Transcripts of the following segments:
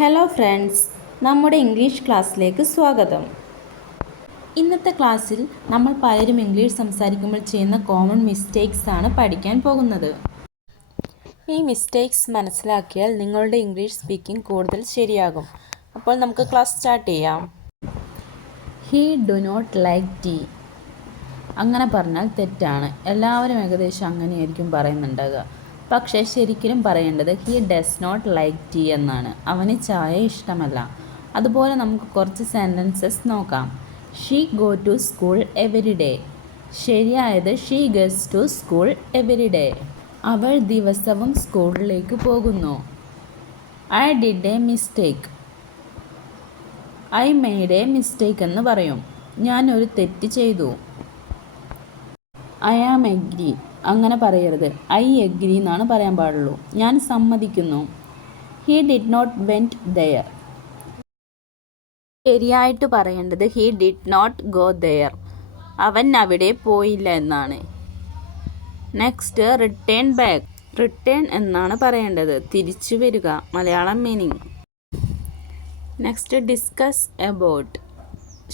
Hello friends, നമ്മുടെ English ക്ലാസ്സിലേക്ക് സ്വാഗതം. ഇന്നത്തെ ക്ലാസ്സിൽ നമ്മൾ പലരും ഇംഗ്ലീഷ് സംസാരിക്കുമ്പോൾ ചെയ്യുന്ന കോമൺ മിസ്റ്റേക്സ് ആണ് പഠിക്കാൻ പോകുന്നത്. ഈ മിസ്റ്റേക്സ് മനസ്സിലാക്കിയാൽ നിങ്ങളുടെ ഇംഗ്ലീഷ് സ്പീക്കിംഗ് കൂടുതൽ ശരിയാകും. അപ്പോൾ നമുക്ക് ക്ലാസ് സ്റ്റാർട്ട് ചെയ്യാം. He do not like tea. അങ്ങനെ പറഞ്ഞാൽ തെറ്റാണ്. എല്ലാവരും ഏകദേശം അങ്ങനെയായിരിക്കും പറയുന്നുണ്ടാകുക. പക്ഷേ ശരിക്കും പറയേണ്ടത് he does not like tea എന്നാണ്. അവന് ചായ ഇഷ്ടമല്ല. അതുപോലെ നമുക്ക് കുറച്ച് സെൻറ്റൻസസ് നോക്കാം. She go to school every day. ശരിയായത് she goes to school every day. അവൾ ദിവസവും സ്കൂളിലേക്ക് പോകുന്നു. I did a mistake. I made a mistake എന്ന് പറയും. ഞാൻ ഒരു തെറ്റ് ചെയ്തു. I am agree. അങ്ങനെ പറയരുത്. ഐ എഗ്രി എന്നാണ് പറയാൻ പാടുള്ളൂ. ഞാൻ സമ്മതിക്കുന്നു. He did not went there. ശരിയായിട്ട് പറയേണ്ടത് he did not go there. അവൻ അവിടെ പോയില്ല എന്നാണ്. Next return back. റിട്ടേൺ എന്നാണ് പറയേണ്ടത്. തിരിച്ചു വരിക. Malayalam meaning. Next discuss about.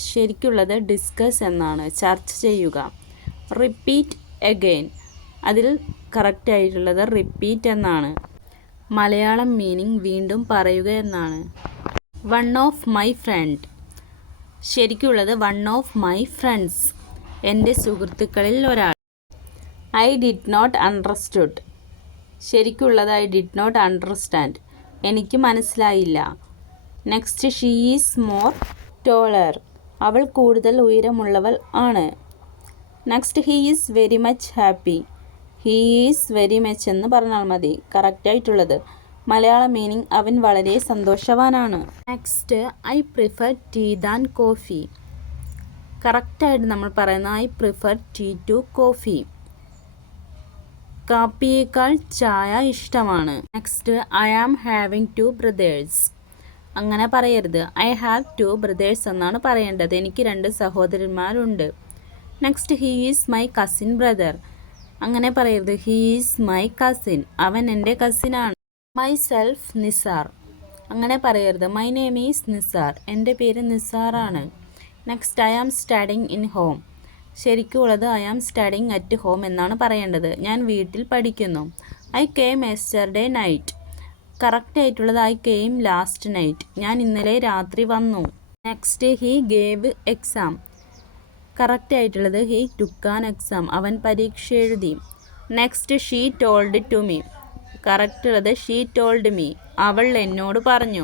ശരിക്കുള്ളത് ഡിസ്കസ് എന്നാണ്. ചർച്ച ചെയ്യുക. Repeat again. അതിൽ കറക്റ്റായിട്ടുള്ളത് റിപ്പീറ്റ് എന്നാണ്. മലയാളം മീനിങ് വീണ്ടും പറയുക എന്നാണ്. One of my friend. ശരിക്കുള്ളത് വൺ ഓഫ് മൈ ഫ്രണ്ട്സ്. എൻ്റെ സുഹൃത്തുക്കളിൽ ഒരാൾ. I did not understood. ശരിക്കുള്ളത് ഐ ഡിഡ് നോട്ട് അണ്ടർസ്റ്റാൻഡ്. എനിക്ക് മനസ്സിലായില്ല. Next she is more taller. അവൾ കൂടുതൽ ഉയരമുള്ളവൾ ആണ്. Next he is very much happy. He is very much എന്ന് പറഞ്ഞാൽ മതി. കറക്റ്റായിട്ടുള്ളത് മലയാളം മീനിങ് അവൻ വളരെ സന്തോഷവാനാണ്. Next I prefer tea than coffee. കറക്റ്റായിട്ട് നമ്മൾ പറയുന്ന I prefer tea to coffee. കാപ്പിയേക്കാൾ ചായ ഇഷ്ടമാണ്. Next I am having two brothers. അങ്ങനെ പറയരുത്. ഐ ഹാവ് ടു ബ്രദേഴ്സ് എന്നാണ് പറയേണ്ടത്. എനിക്ക് 2 സഹോദരന്മാരുണ്ട്. Next he is my cousin brother. അങ്ങനെ പറയരുത്. He is my cousin. അവൻ എൻ്റെ കസിനാണ്. My self Nisar. അങ്ങനെ പറയരുത്. My name is Nisar. എൻ്റെ പേര് നിസാറാണ്. Next I am studying in home. ശരിക്കുള്ളത് I am studying at home എന്നാണ് പറയേണ്ടത്. ഞാൻ വീട്ടിൽ പഠിക്കുന്നു. I came yesterday night. കറക്റ്റായിട്ടുള്ളത് ഐ കെയിം ലാസ്റ്റ് നൈറ്റ്. ഞാൻ ഇന്നലെ രാത്രി വന്നു. Next he gave exam. കറക്റ്റായിട്ടുള്ളത് ഹീ ടുക്ക് ആൻ എക്സാം. അവൻ പരീക്ഷ എഴുതി. Next she told to me. കറക്റ്റുള്ളത് ഷീ ടോൾഡ് മീ. അവൾ എന്നോട് പറഞ്ഞു.